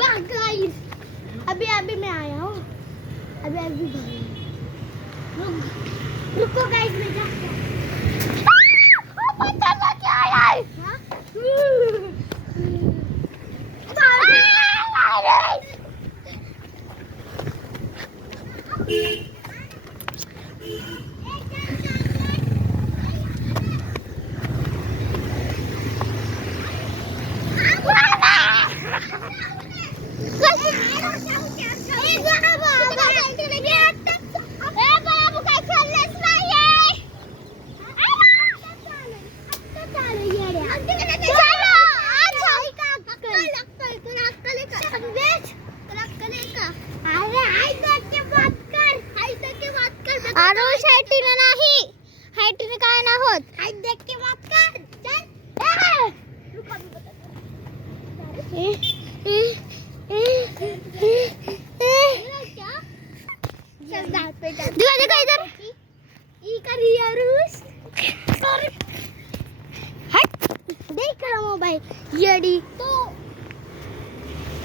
गाइस अभी अभी मैं आया हूँ अभी अभी रुको गाइस मैं जाता हूँ पता लग क्या आया है आरुष हाईटीने नाही हाईटीने काय ना होत हाईट देख के बात कर चल रुको अभी क्या चल दांत पे चल दिखा दिखा इधर ई कर आरुष सॉरी हट देख रहा मोबाइल येडी तो